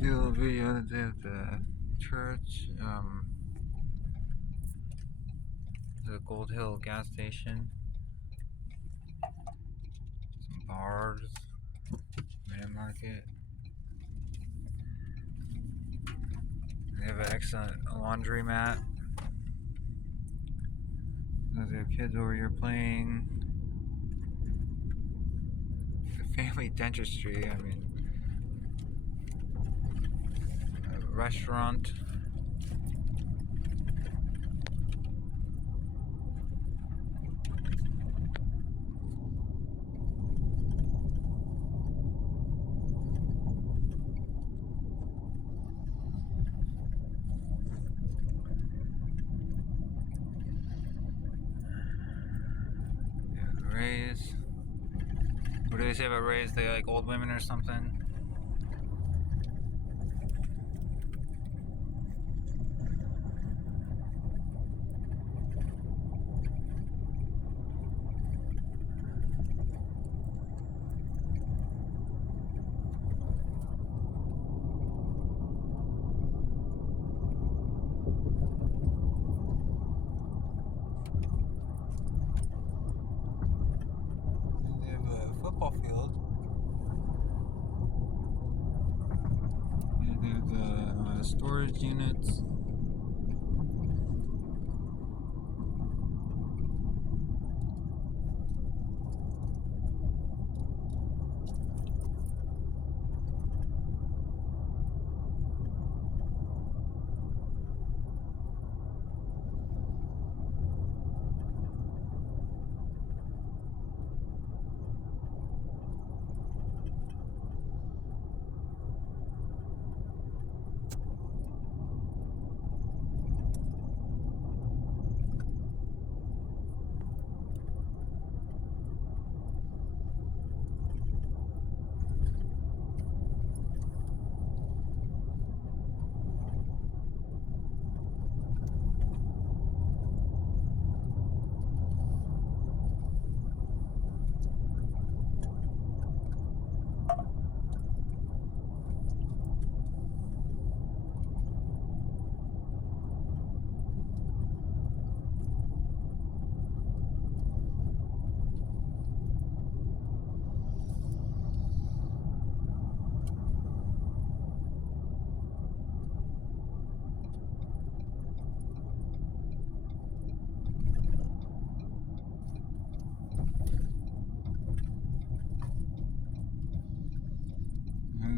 do a video the day of the church. The Gold Hill gas station, some bars, man market. They have an excellent laundromat. They have kids over here playing. The family dentistry. I mean, a restaurant. Rays. What do they say about Rays? They like old women or something? They have a football field. They have the storage units.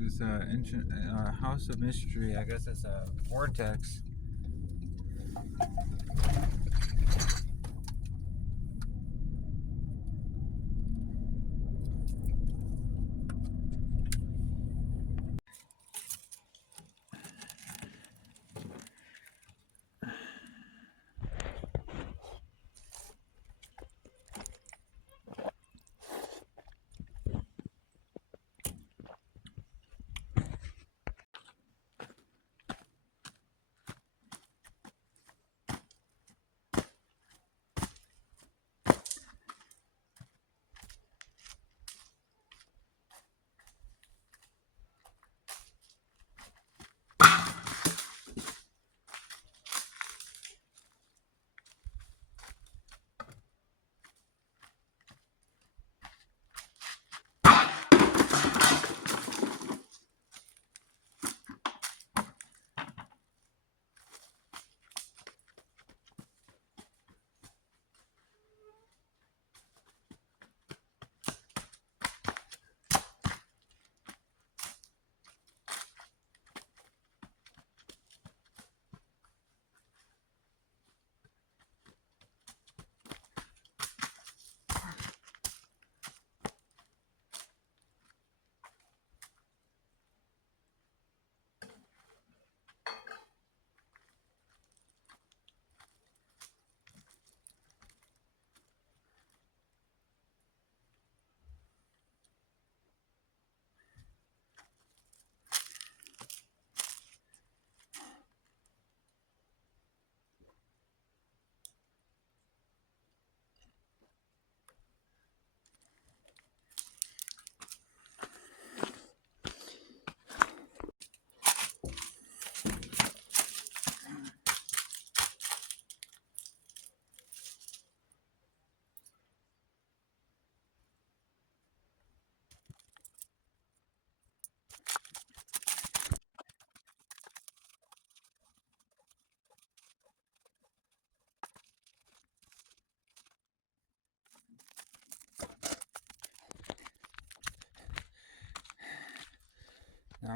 This House of Mystery. I guess it's a vortex.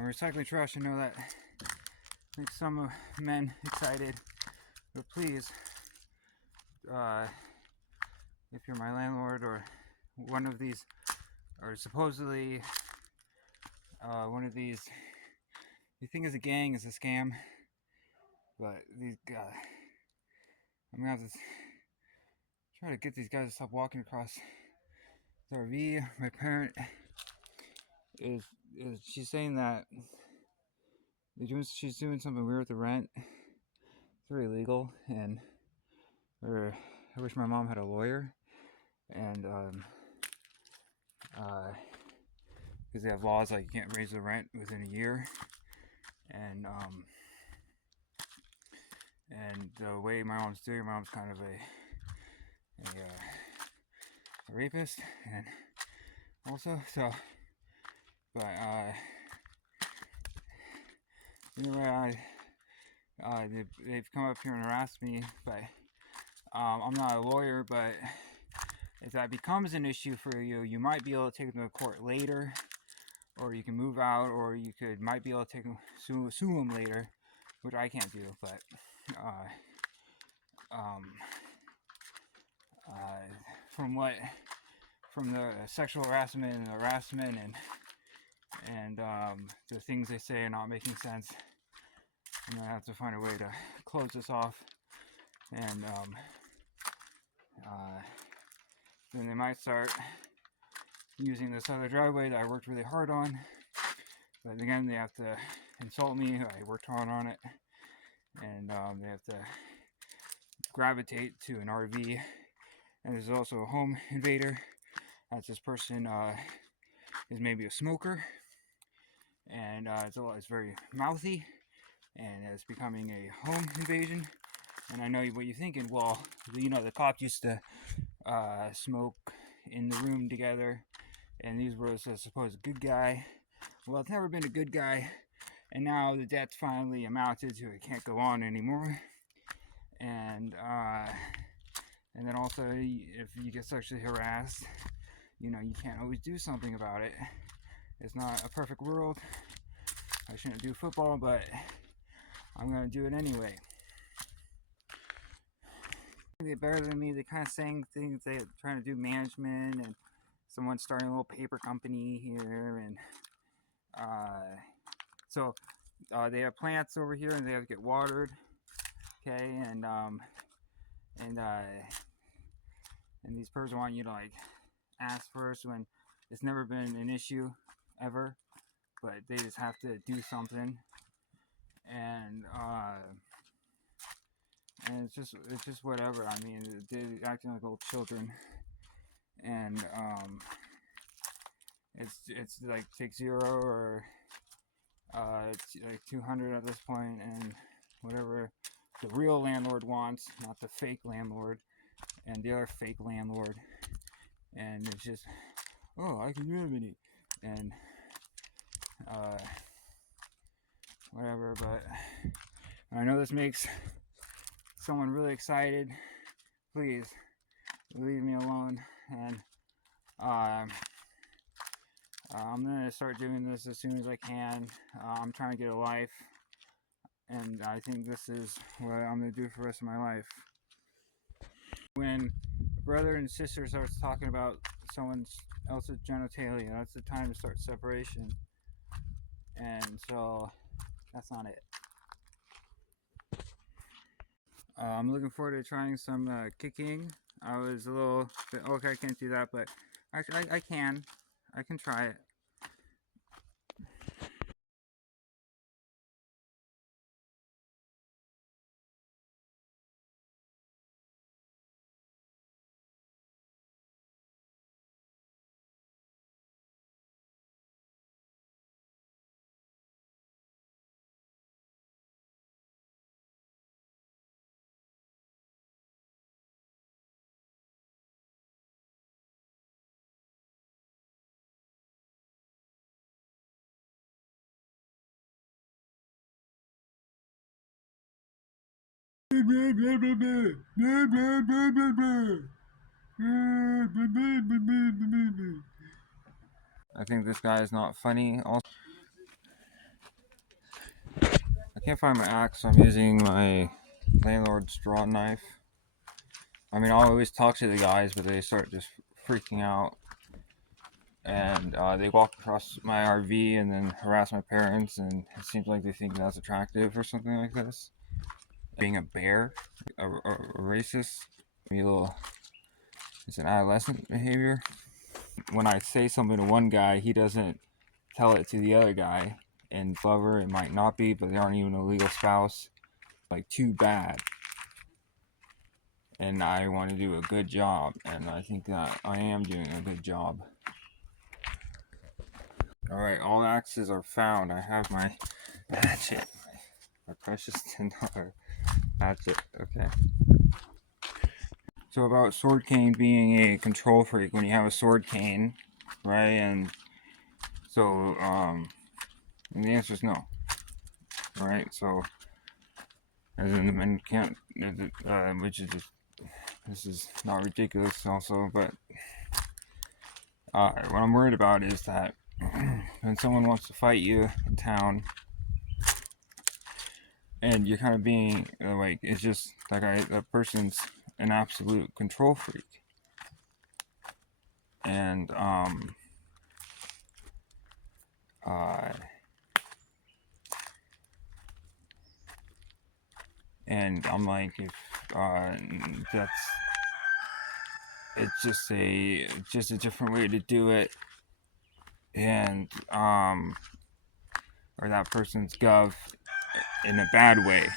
Recycling trash, I know that makes some men excited, but please, if you're my landlord or one of these, or supposedly one of these, you think is a gang, is a scam, but these guys, I'm gonna have to try to get these guys to stop walking across the RV. My parent is she's saying that she's doing something weird with the rent. It's very illegal, and I wish my mom had a lawyer, and because they have laws like you can't raise the rent within a year, and the way my mom's doing, my mom's kind of a rapist, and also so, but anyway, they've come up here and harassed me, but I'm not a lawyer, but if that becomes an issue for you, you might be able to take them to court later, or you can move out, or you might be able to sue them later, which I can't do. But from the sexual harassment and the things they say are not making sense, I'm gonna have to find a way to close this off, and then they might start using this other driveway that I worked really hard on. But again, they have to insult me. I worked hard on it, and they have to gravitate to an RV. And there's also a home invader, as this person is maybe a smoker, and it's very mouthy, and it's becoming a home invasion. And I know what you're thinking. Well, the cops used to smoke in the room together, and these were a supposed good guy. Well, it's never been a good guy, and now the debt's finally amounted to it can't go on anymore. And then also, if you get sexually harassed, you can't always do something about it. It's not a perfect world. I shouldn't do football, but I'm gonna do it anyway. They're better than me. They're kind of saying things. They're trying to do management, and someone's starting a little paper company here, and so they have plants over here, and they have to get watered. Okay, and these person want you to ask first when it's never been an issue ever, but they just have to do something, and it's just whatever. I mean, they're acting like little children, and it's like take 0 or it's like 200 at this point, and whatever the real landlord wants, not the fake landlord and the other fake landlord. And it's just, oh, I can remedy, and whatever. But I know this makes someone really excited. Please leave me alone, and I'm gonna start doing this as soon as I can. I'm trying to get a life, and I think this is what I'm gonna do for the rest of my life. When a brother and sister starts talking about someone else's genitalia, that's the time to start separation. And so that's not it. I'm looking forward to trying some kicking. I was a little bit, okay, I can't do that, but actually I can try it. I think this guy is not funny. Also, can't find my axe, so I'm using my landlord's draw knife. I mean, I'll always talk to the guys, but they start just freaking out. And they walk across my RV and then harass my parents, and it seems like they think that's attractive or something like this. Being a bear, a racist, maybe a little, it's an adolescent behavior. When I say something to one guy, he doesn't tell it to the other guy. And lover, it might not be, but they aren't even a legal spouse. Like, too bad. And I want to do a good job, and I think that I am doing a good job. Alright, all axes are found. I have my hatchet, my precious $10 hatchet. Okay. So about sword cane being a control freak, when you have a sword cane, right? And so, and the answer is no. Right? So, as in the men can't, which is just, this is not ridiculous also, but what I'm worried about is that when someone wants to fight you in town, and you're kind of being like, it's just like that person's an absolute control freak, and and I'm like, if that's, it's just a different way to do it, and or that person's gov in a bad way.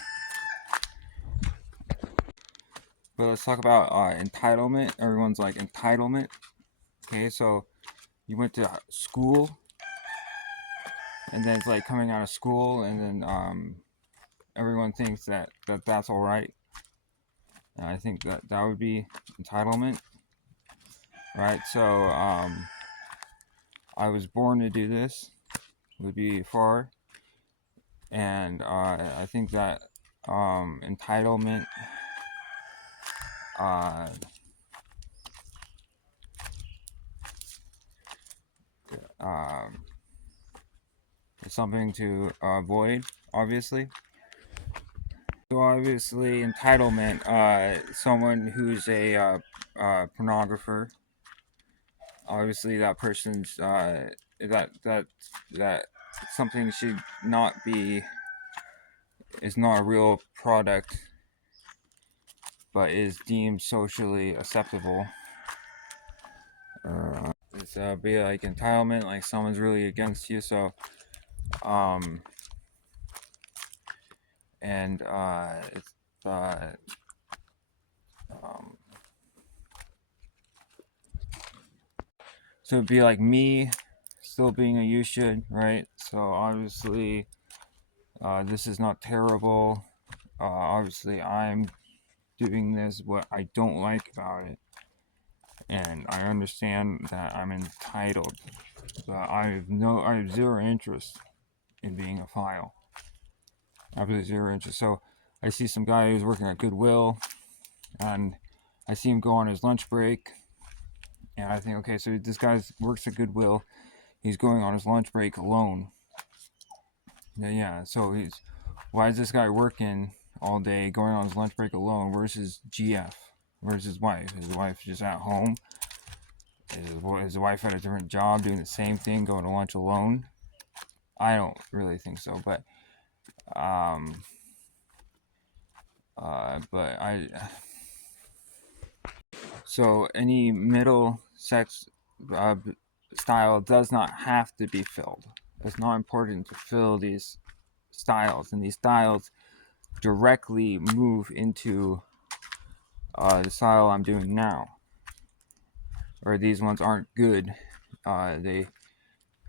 But let's talk about entitlement. Everyone's like, entitlement. Okay, so you went to school, and then it's like coming out of school, and then everyone thinks that that's all right. And I think that would be entitlement, right? So I was born to do this, would be far, and I think that entitlement is something to avoid, obviously. So obviously, entitlement, someone who's a pornographer, obviously that person's that something should not be, is not a real product, but is deemed socially acceptable. It's be like entitlement, like someone's really against you, so and it's so it'd be like me still being a you should, right? So obviously this is not terrible. Obviously I'm doing this, what I don't like about it, and I understand that I'm entitled, but I have zero interest in being a file. Absolutely zero interest. So I see some guy who's working at Goodwill, and I see him go on his lunch break, and I think, okay, so this guy works at Goodwill, he's going on his lunch break alone. Yeah, so why is this guy working all day, going on his lunch break alone? Where's his GF? Where's his wife? Is his wife just at home? Is his wife at a different job doing the same thing, going to lunch alone? I don't really think so, but so any middle sex style does not have to be filled. It's not important to fill these styles, and these styles directly move into the style I'm doing now. Or these ones aren't good. They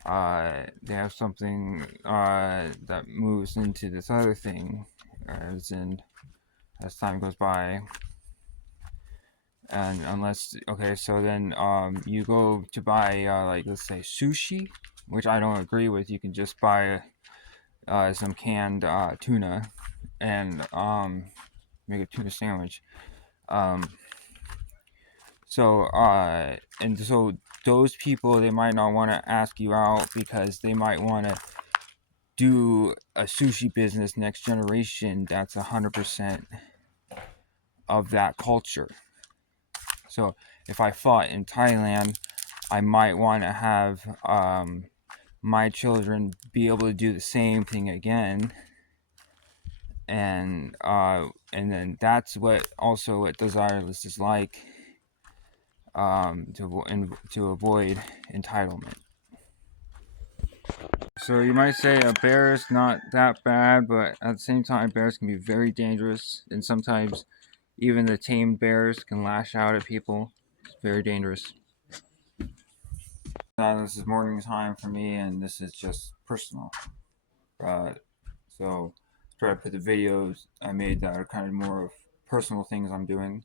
have something that moves into this other thing, as time goes by. And unless, okay, so then you go to buy like, let's say sushi, which I don't agree with. You can just buy some canned tuna and make a tuna sandwich. So those people, they might not want to ask you out because they might want to do a sushi business next generation that's 100% of that culture. So if I fought in Thailand, I might want to have my children be able to do the same thing again, and then that's what Desireless is like, to avoid entitlement. So you might say a bear is not that bad, but at the same time, bears can be very dangerous, and sometimes even the tame bears can lash out at people. It's very dangerous. This is morning time for me, and this is just personal. So try to put the videos I made that are kind of more of personal things I'm doing